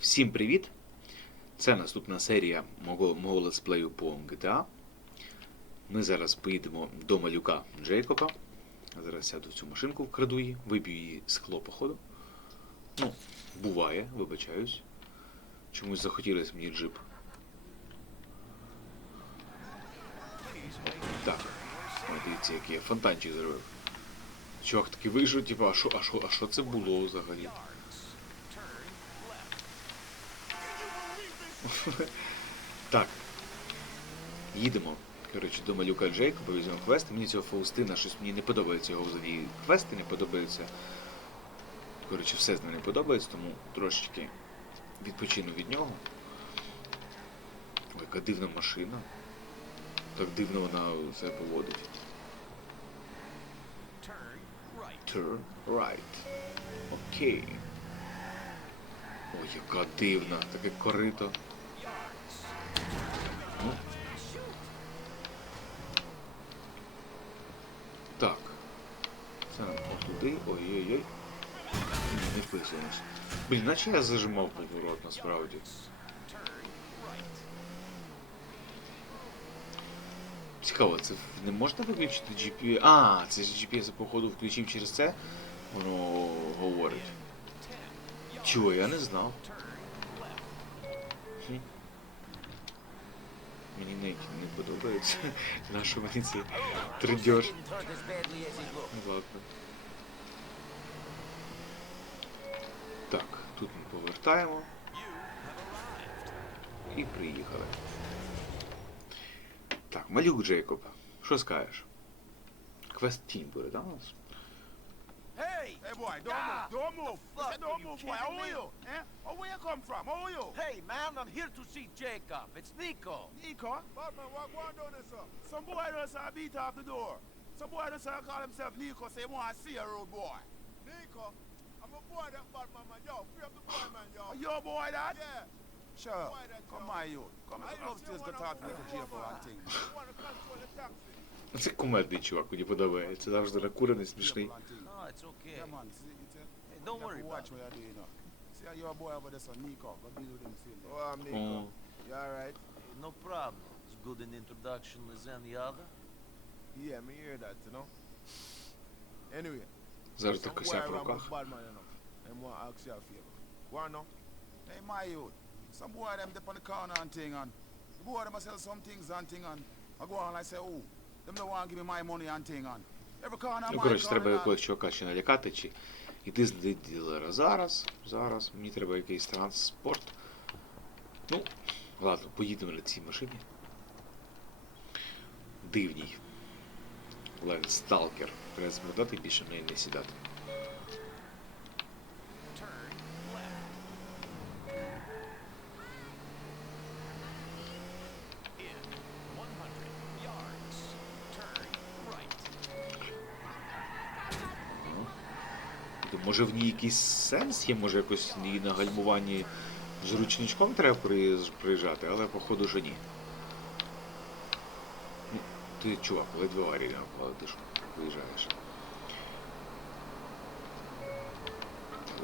Всім привіт! Це наступна серія мого, мого летсплею по GTA. Ми зараз поїдемо до малюка Джейкоба. Зараз сяду в цю машинку, вкраду її, виб'ю її скло, походу. Ну, буває, вибачаюсь. Чомусь захотілося мені джип. Так. Дивіться, який я фонтанчик зробив. Чувак такий вийшов, типу, а що, а що, а що це було взагалі? Так. Їдемо. Коротше, до малюка Джейкоба, візьмемо квест. Мені цього Фаустина щось мені не подобається його взагалі. Квести не подобаються. Коротше, все з ним не подобається, тому трошечки відпочину від нього. Ой, яка дивна машина. Так дивно вона себе поводить. Turn right. Окей. Ой, яка дивна, таке корито. Отуди. Ой-ой-ой. Не вписуємось. Блін, наче я зажимав поворот насправді. Цікаво, це не можна виключити GPS? А, це GPS походу включив через це. Воно говорить. Чого, я не знав. Мені не, не подобається. На що мені це. Ну, Ладно. Так, тут ми повертаємо. І приїхали. Так, малюк Джейкоб. Що скажеш? Квест тінь буде, да, у нас? Hey! Hey boy, don't Ah, move, don't move. Fuck, said don't you move, boy. How are you? Eh? Oh, where you come from? How are you? Hey, man, I'm here to see Jacob. It's Nico. Nico? Batman, what going down there, sir? Some boy just uh, beat off the door. Some boy uh, call himself Nico, say want to see a road boy. Nico? Boy that Batman, man. man. Yo, free up the boy, man, yo. Oh, your boy that? Yeah. Sure. Boy that, Come yo. on, you. Come on, upstairs, go talk to Nico J for one thing. The? Це кумедний чувак, мені подобається. Завжди накурений, смішний. Don't worry about it. See how your boy over there, son, Nico. Go deal with him, see him. Oh, I'm О, You alright? No problem. As good an introduction as any other. Yeah, me hear that, you know. Anyway, зараз так boy кося в руках. Them want to ask you a favor. Wanna know? Hey, my youth. Some boy them dip on the corner and thing and the boy them sell some things and thing and I go on and I say, oh, them don't want to give me my money and thing and every corner Ну, коротше, треба якогось чувака ще налякати, чи йти з дилера зараз. Зараз. Мені треба якийсь транспорт. Ну, ладно, поїдемо на цій машині. Дивній. Лайн сталкер. Треба змотати і більше в неї не сідати. Може в ній якийсь сенс є, може якось її на гальмуванні з ручничком треба приїжджати, але походу що ні. Ну, ти чувак, ледве аварії впала, ти що виїжджаєш.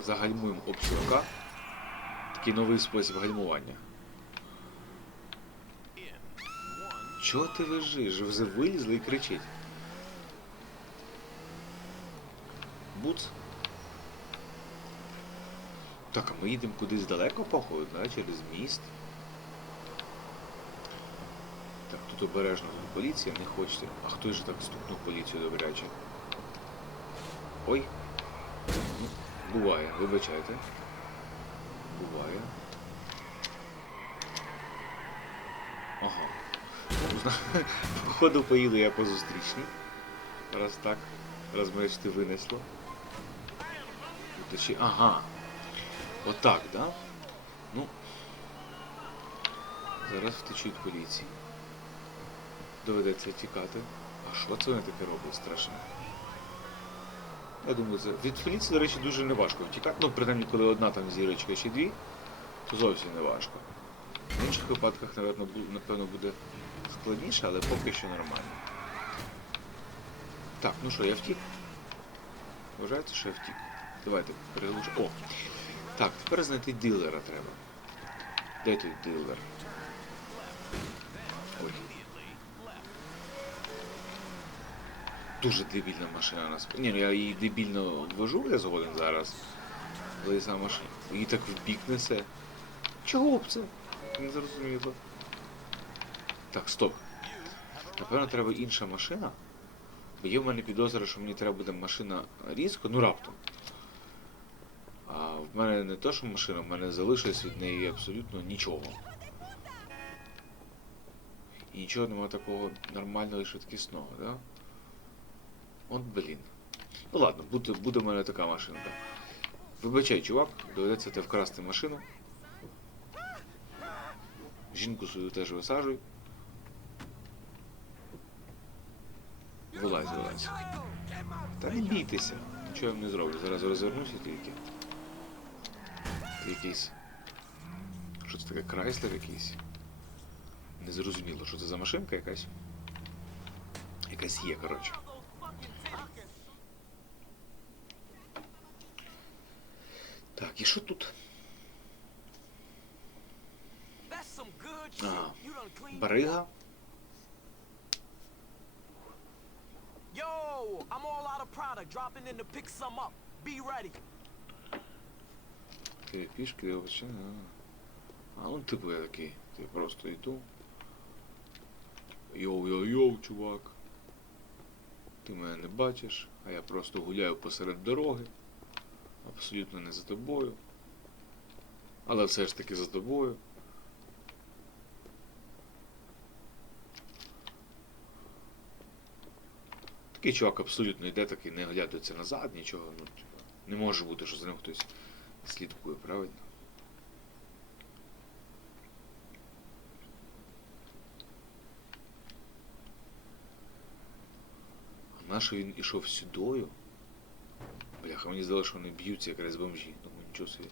Загальмуємо об. Такий новий спосіб гальмування. Чого ти лежиш? Вже вилізли і кричить. Буц. Так, а ми їдемо кудись далеко, походу, да? через міст. Так, тут обережно тут поліція, не хочете. А хто ж так стукнув поліцію добряче? Ой. Буває, вибачайте. Буває. Ага. Походу поїду я по зустрічній. Раз так. Раз ти винесло. Ага. Отак, да? Ну. Зараз втечуть поліції. Доведеться тікати. А що це вони таке роблять страшне? Я думаю, це. Від поліції, до речі, дуже неважко втікати. Ну, принаймні, коли одна там зірочка чи дві, то зовсім не важко. В інших випадках, напевно, бу- напевно, буде складніше, але поки що нормально. Так, ну що, я втік? Вважається, що я втік. Давайте переглушу. О! Так, тепер знайти дилера треба. Де той дилер? Ой. Дуже дебільна машина у нас. Ні, ну я її дебільно вожу, я згоден зараз. Але сама машина. Її так в бік несе. Чого б це? Не зрозуміло. Так, стоп. Напевно, треба інша машина. Бо є в мене підозра, що мені треба буде машина різко, ну раптом. А в мене не то, що машина, в мене залишилось від неї абсолютно нічого. І нічого немає такого нормального і швидкісного, да? От блін. Ну ладно, буде, буде в мене така машинка. Вибачай, чувак, доведеться тебе вкрасти машину. Жінку свою теж висаджуй. Вилазь, вилазь. Та не бійтеся, нічого я не зроблю. Зараз розвернуся тільки. Якийсь. Що це таке? Крайслер якийсь? Незрозуміло, що це за машинка якась. Якась є, коротше. Так, і що тут? Cleaned Барига. Yo, I'm all out of product. Dropping in to pick some up. Be ready. Ти пішки, я вообще. А ну типу я такий. Ти просто йду. Йоу-йоу-йоу, чувак. Ти мене не бачиш, а я просто гуляю посеред дороги. Абсолютно не за тобою. Але все ж таки за тобою. Такий чувак абсолютно йде, такий не оглядується назад, нічого. Ну, типу, не може бути, що за ним хтось слідкує, правильно? А нащо він ішов сюдою? Бляха, мені здалося, що вони б'ються якраз бомжі. Думаю, нічого собі.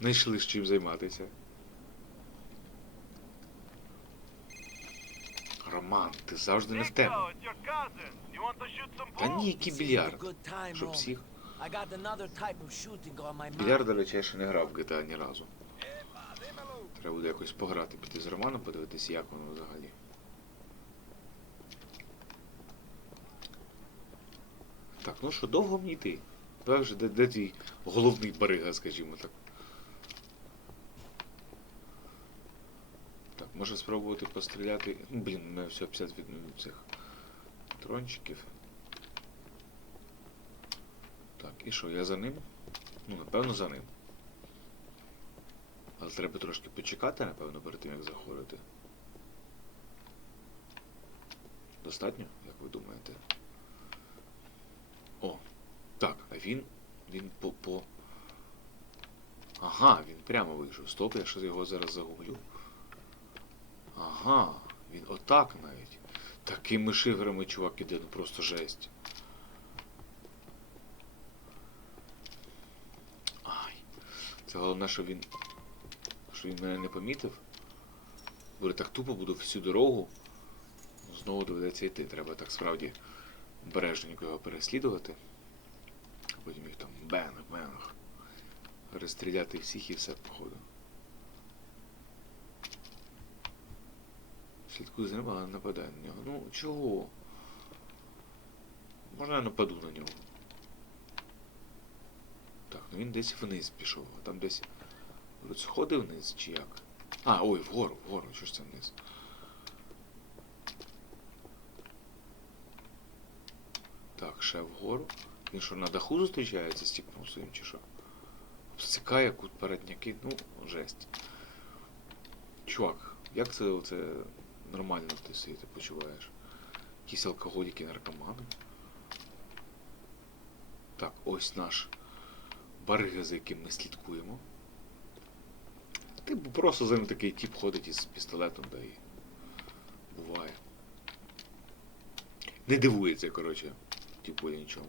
Знайшли з чим займатися. Роман, ти завжди не в тему. Та ні, який більярд. good time, Більярд, до речі, я ще не грав в GTA ні разу. Треба буде якось пограти, піти з Романом, подивитися, як воно взагалі. Так, ну що, довго мені йти? Давай вже, де, де твій головний барига, скажімо так. Так, може спробувати постріляти. Блін, у мене все 50 від від цих трончиків. Так, і що, я за ним? Ну, напевно, за ним. Але треба трошки почекати, напевно, перед тим, як заходити. Достатньо, як ви думаєте? О, так, а він. Він по. по... Ага, він прямо вийшов. Стоп, я ще його зараз загублю. Ага, він отак навіть. Такими шифрами чувак іде, ну просто жесть. Це головне, що він. Що він мене не помітив. Буде так тупо, буду всю дорогу. Знову доведеться йти. Треба так справді бережненько його переслідувати. А Потім їх там бенг, бенг. Розстріляти всіх і все, походу. Слідкую за ним, але не нападаю на нього. Ну, чого? Можна я нападу на нього. Так, ну він десь вниз пішов, там десь. Сходи вниз чи як? А, ой, вгору, вгору, що ж це вниз? Так, ще вгору. Він що, на даху зустрічається з типом своїм чи що? Обсикає кут передняки, ну, жесть. Чувак, як це оце нормально ти собі ти почуваєш? Якісь алкоголіки, наркомани? Так, ось наш барига, за яким ми слідкуємо. Типу просто за ним такий тип ходить із пістолетом, да і буває. Не дивується, коротше, типу нічому.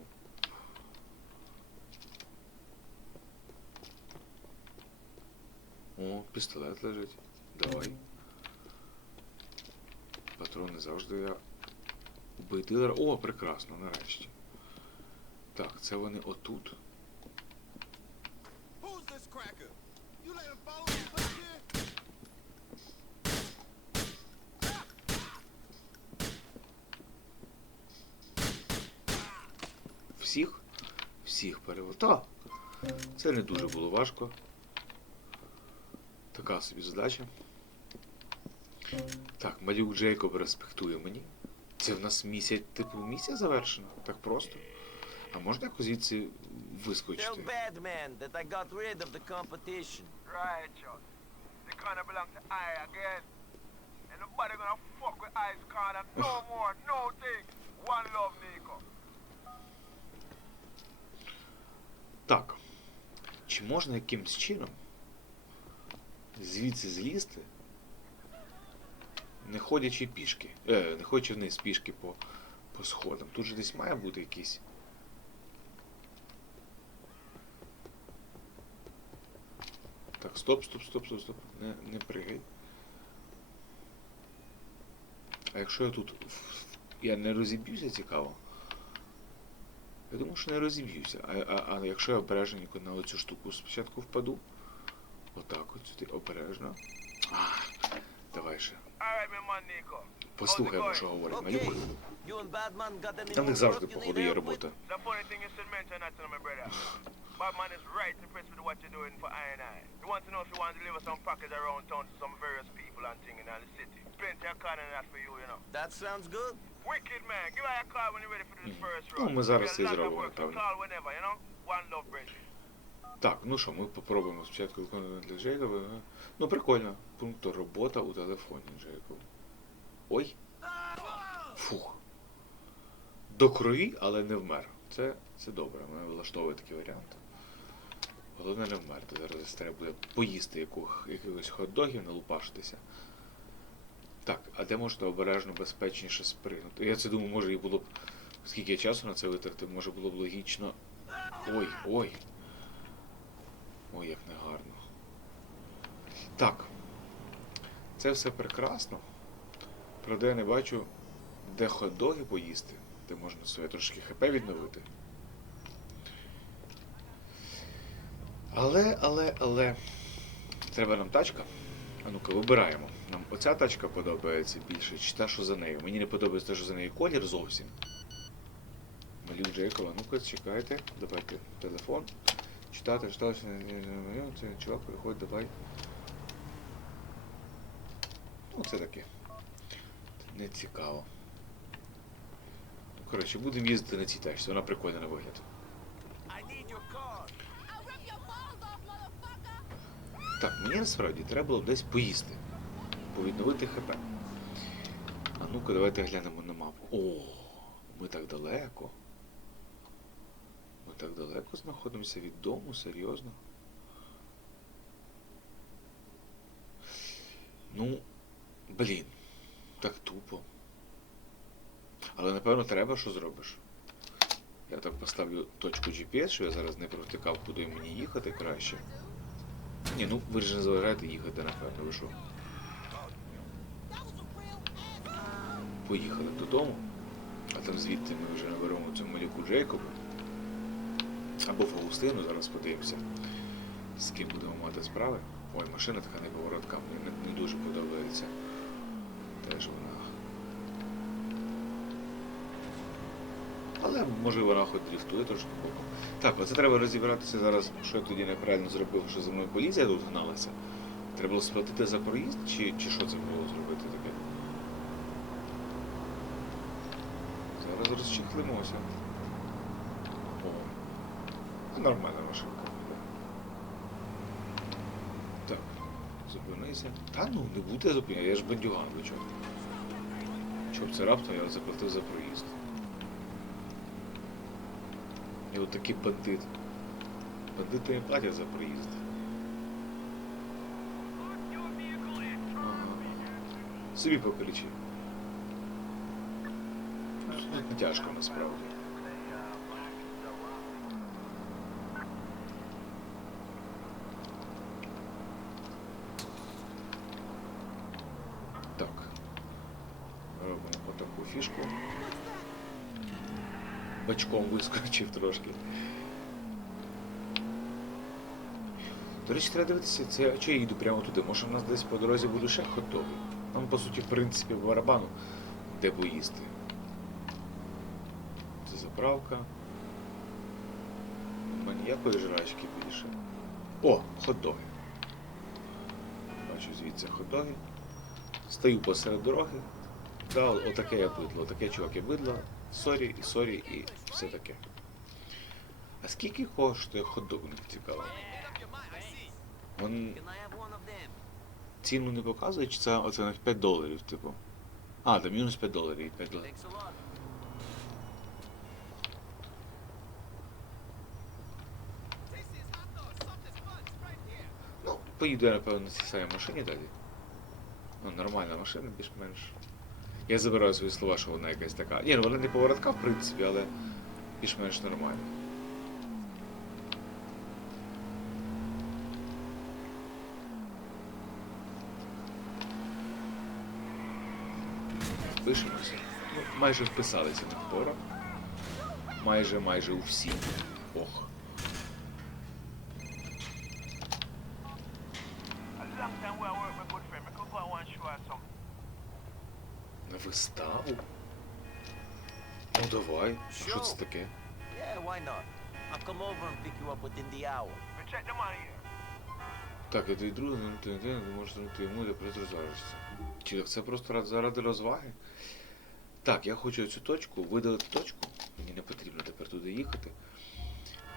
О, пістолет лежить. Давай. Патрони завжди я. Убий. О, прекрасно, нарешті. Так, це вони отут. Who's cracker. You let him follow me back here? Всіх? Всіх перевел. Та. Це не дуже було важко. Така собі задача. Так, малюк Джейкоб респектує мені. Це в нас місія, типу, місія завершена. Так просто. А можна якось звідси вискочити? Так. Чи можна якимсь чином звідси злізти, не ходячи пішки? Е, не ходячи вниз пішки по, по сходам. Тут же десь має бути якийсь. Так, стоп, стоп, стоп, стоп, стоп. Не, не пригай. А якщо я тут. Я не розіб'юся цікаво. Я думаю, що не розіб'юся. А, а, а якщо я обережненько на оцю штуку спочатку впаду. Отак от сюди обережно. А, давай ще. Послухаємо, що говорить малюк. В них завжди, походу, є робота. Batman is right impressed with what you're doing for I and I. He wants to know if you want to deliver some package around town to some various people and thing in the city. Plenty of kind of that for you, you know. That sounds good. Wicked man, give her a call when you're ready for this first Ну, ми зараз це зробимо, напевно. Call whenever, you know. One love, Bridget. Так, ну що, ми попробуємо спочатку виконувати для Джейкоба. Ну, прикольно. Пункт робота у телефоні Джейкоба. Ой. Фух. До крові, але не вмер. Це, це добре, мене влаштовує такі варіанти. Головне не вмерти. Зараз треба буде поїсти якихось хот-догів, налупашитися. Так, а де можна обережно, безпечніше спригнути? Я це думаю, може і було б. Скільки часу на це витратив, може було б логічно. Ой, ой. Ой, як негарно. Так. Це все прекрасно. Правда, я не бачу, де хот-доги поїсти, де можна своє трошки хп відновити. Але, але, але. Треба нам тачка. А ну-ка, вибираємо. Нам оця тачка подобається більше, чи та, що за нею. Мені не подобається те, що за нею колір зовсім. Малюк Джейкова, ну-ка, чекайте, давайте телефон. Читати, читати, чувак приходить, давай. Ну, це таке. Не цікаво. Ну, коротше, будемо їздити на цій тачці, вона прикольна на вигляд. I need your car. I'll rip your balls off, motherfucker! Так, мені насправді треба було десь поїсти. Повідновити ХП. А ну-ка, давайте глянемо на мапу. О, ми так далеко. Ми так далеко знаходимося від дому, серйозно. Ну, блін, так тупо. Але напевно треба, що зробиш. Я так поставлю точку GPS, що я зараз не провтикав, куди мені їхати краще. Ні, ну ви ж не заважаєте їхати, напевно, ви що? Поїхали додому, а там звідти ми вже наберемо цю малюку Джейкобу. Або Фаустину, зараз подивимося, з ким будемо мати справи. Ой, машина така неповоротка, мені не, не дуже подобається. Теж вона. Але може вона хоч дріфтує трошки боком. Так, оце треба розібратися зараз, що я тоді неправильно зробив, що за мною поліція тут гналася. Треба було сплатити за проїзд, чи, чи що це було зробити таке? Зараз розчехлимося. О, нормальна машинка. Так, зупинися. Та ну, не буде зупиняти, я ж бандюган, ви чого? Чоб це раптом я заплатив за проїзд. І от такий бандит. Бандити не платять за проїзд. Ага. Собі покричи. Тут не тяжко насправді. Так. Робимо отаку фішку. Бачком вискочив трошки. До речі, треба дивитися, це чого я їду прямо туди. Може в нас десь по дорозі буде ще хот-доги? Нам, по суті, в принципі, по барабану, де поїсти. Це заправка. Нема ніякої жрачки більше. О, хот-доги. Бачу звідси хот-доги. Посеред дороги. Да, отаке я бидло, отаке чуваке бидло. Сорі і сорі і все таке. А скільки коштує хот-дог, мені цікаво? Them? ціну не показує, чи це оце на 5 доларів, типу. А, там мінус 5 доларів, 5 доларів. Ну, поїду я, напевно, на цій самій машині далі. Ну, нормальна машина, більш-менш. Я забираю свої слова, що вона якась така. Ні, ну вона не поворотка, в принципі, але більш-менш нормальна. Впишемося. Ну, майже вписалися на впора. Майже, майже у всі. Ох. A long time we work with good friend. We could go and one show or something. На виставу? Ну давай. Що це таке? Yeah, why not? I'll come over and pick you up within the hour. Check the money here. Так, я твій друг, ну ти не ти, не можеш звернути йому для розважишся. Чи це просто заради розваги? Так, я хочу цю точку, видалити точку. Мені не потрібно тепер туди їхати.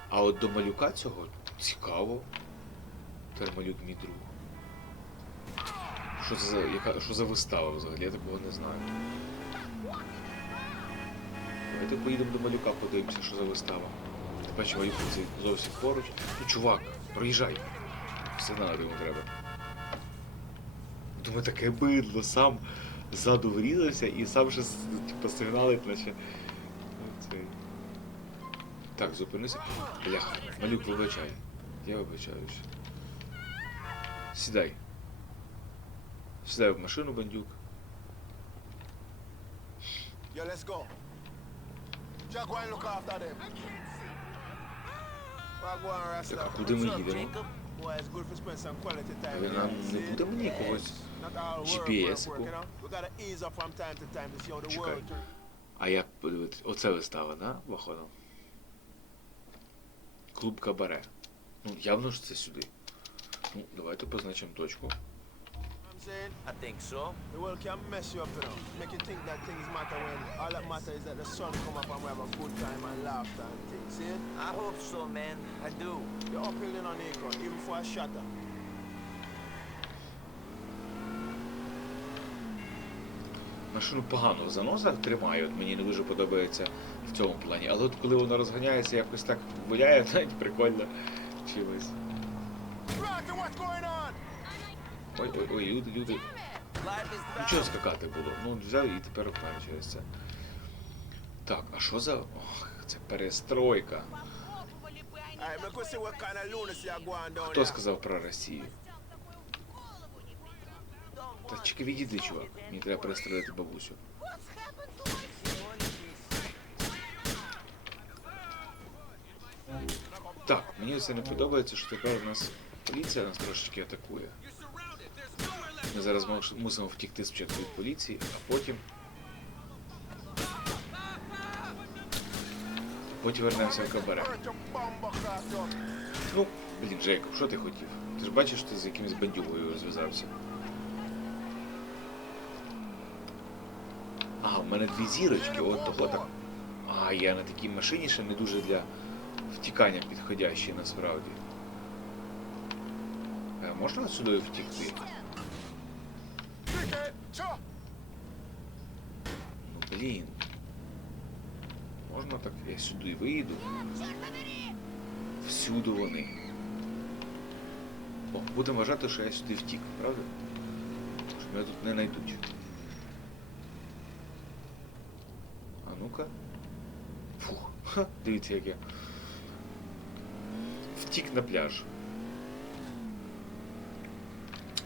А от до малюка цього цікаво. Термалюк мій друг. Що це за, яка, що за вистава взагалі? Я такого не знаю. Давайте поїдемо до малюка, подивимося, що за вистава. Ти бачиш, малюк цей зовсім поруч. Ну, чувак, проїжджай. Сигнали йому треба. Думаю, таке бидло, сам ззаду врізався і сам ще типу, сигналить, наче. ну, Цей. Так, зупинися. Бляха, малюк, вибачай. Я вибачаюсь. Сідай. Сідай в машину, бандюк. Yo, let's go. Jack, look after them. Так, а куди ми їдемо? With нам не буде мені якогось Not all work, GPS work, work, you know? We gotta ease up from time to time to see how the Чекай. А як подивитися? Оце вистава, да? Походу. Клуб Кабаре. Ну, явно ж це сюди. Ну, давайте позначимо точку. Saying I think so. the world can mess you up, you know. Make you think that things matter when all that matter is that the sun come up and we have a good time and laughter and things. See? I hope so, man. I do. You're uphill on acre, even for a shatter. Машину погано в заносах тримає, от мені не дуже подобається в цьому плані. Але от коли вона розганяється, якось так виляє, навіть прикольно чимось. Rocky, what's going on? Ой, ой, ой, люди, люди. Ну чого скакати було? Ну, взяв і тепер обмер через це. Так, а що за. Ох, це перестройка. Хто сказав про Росію? Та чекай, відійди, чувак. Мені треба перестріляти бабусю. Так, мені це не подобається, що тепер у нас поліція нас трошечки атакує. Ми зараз мусимо втікти спочатку від поліції, а потім. Потім вернемося в кабаре. Ну, блін, Джейкоб, що ти хотів? Ти ж бачиш, ти з якимось бандюгою розв'язався. А, в мене дві зірочки, от того так. А, я на такій машині ще не дуже для втікання підходящий насправді. Е, можна сюди втікти? Блін. Можна так, я сюди вийду. Всюди вони. О, будемо вважати, що я сюди втік, правда? Що мене тут не знайдуть. А ну-ка. Фух, ха, дивіться, як я. Втік на пляж.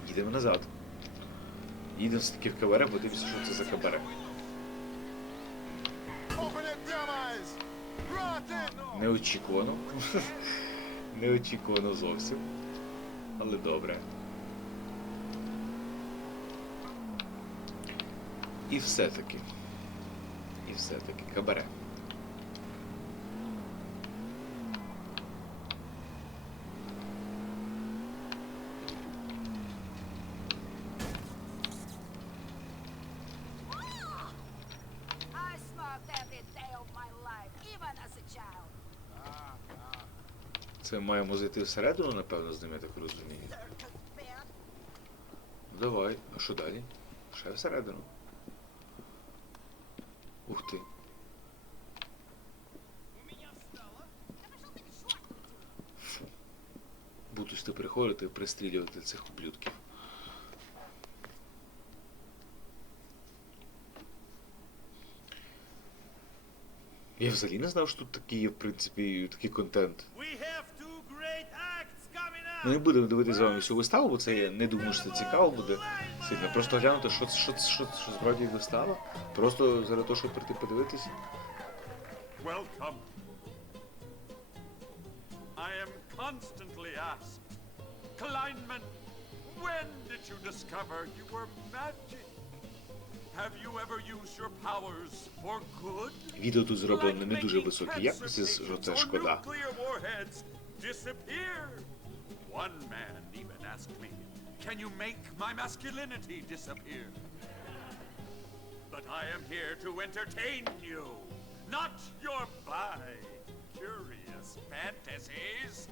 Їдемо назад. Їдемо все-таки в кабаре, подивимося, що це за кабаре. Неочікувано. Неочікувано зовсім. але добре. І все-таки. І все-таки кабаре. I smoked every day of my life, even as a child. Це маємо зайти всередину, напевно, з ним, я так розумію. Давай, а що далі? Ще всередину. Ух ти. Фу. Буду сюди приходити і пристрілювати цих ублюдків. Я взагалі не знав, що тут такий в принципі, такий контент. Ми не будемо дивитися з вами всю виставу, бо це я не думаю, що це цікаво буде сильно. Просто глянути, що, це- що, що, це- що справді вистава. Просто заради того, щоб прийти подивитися. Welcome. I am constantly asked, Kleinman, when did you discover you were magic? Have you ever used your powers for good? Відео тут зроблено не дуже високій якості, що це шкода. disappear. One man even asked me, can you make my masculinity disappear? But I am here to entertain you, not your bi-curious fantasies.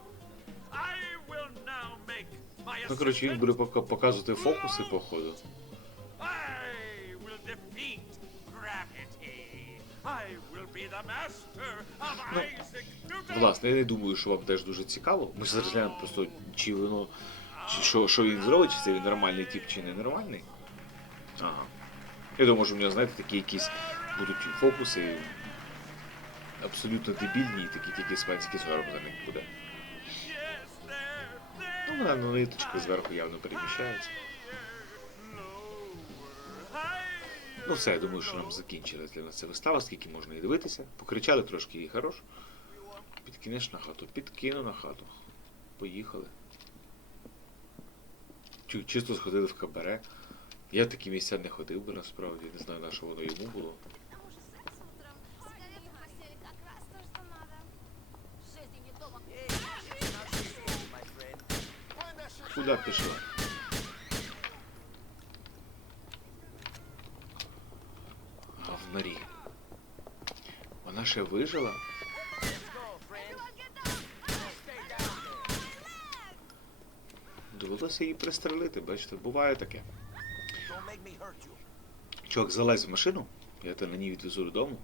I will now make my Ну, коротше, він assistant буде пока- показувати фокуси, походу. I will defeat gravity. I will will Newton. Власне, я не думаю, що вам теж дуже цікаво. Ми зараз глянемо просто, чи воно. Чи що, що він зробить, чи це він нормальний тип, чи ненормальний. Ага. Я думаю, що в нього, знаєте, такі якісь будуть фокуси. Абсолютно дебільні, і такі тільки іспанський зароблений буде. Yes, there, Ну, вона на ниточках зверху явно переміщається. Ну все, я думаю, що нам закінчилась для нас ця вистава, скільки можна її дивитися. Покричали трошки і хорош. Підкинеш на хату, підкину на хату. Поїхали. Чисто сходили в кабаре. Я в такі місця не ходив би насправді, не знаю на що воно йому було. А может, Ще вижила? Довелося її пристрелити, бачите, буває таке. Чувак, залазь в машину, я тебе на ній відвезу додому.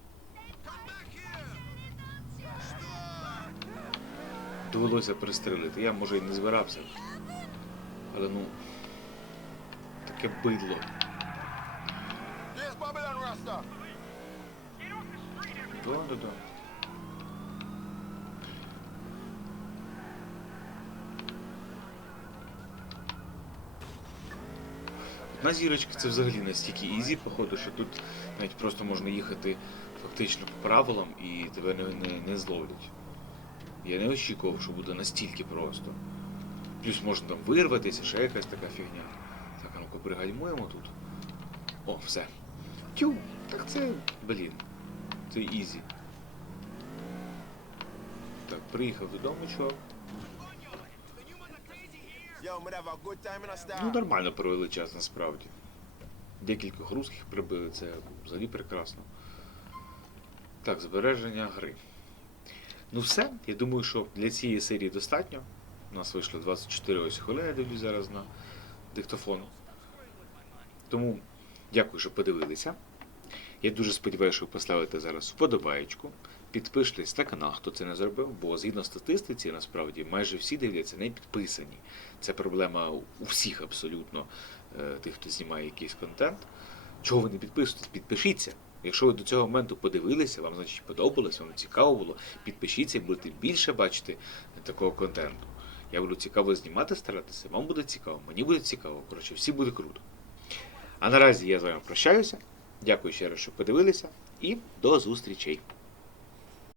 Довелося пристрелити. Я, може, і не збирався. Але ну. Таке бидло. Yes, Babylon Rasta. Да, да, да. На зірочки це взагалі настільки ізі, походу, що тут навіть просто можна їхати фактично по правилам і тебе не, не, не зловлять. Я не очікував, що буде настільки просто. Плюс можна там вирватися, ще якась така фігня. Так, а ну-ка пригальмуємо тут. О, все. Тю, так це, блін, це ізі. Так, приїхав додому, чувак. Ну, нормально провели час насправді. Декількох русських прибили, це взагалі прекрасно. Так, збереження гри. Ну все, я думаю, що для цієї серії достатньо. У нас вийшло 24 ось хвилини, я дивлюсь зараз на диктофон. Тому дякую, що подивилися. Я дуже сподіваюся, що ви поставите зараз вподобаєчку. Підпишитесь на канал, хто це не зробив, бо згідно статистиці, насправді майже всі дивляться не підписані. Це проблема у всіх абсолютно е, тих, хто знімає якийсь контент. Чого ви не підписуєтесь? Підпишіться. Якщо ви до цього моменту подивилися, вам значить подобалось, вам цікаво було, підпишіться і будете більше бачити такого контенту. Я буду цікаво знімати, старатися, вам буде цікаво, мені буде цікаво. Коротше, всі буде круто. А наразі я з вами прощаюся. Дякую ще раз, що подивилися, і до зустрічей.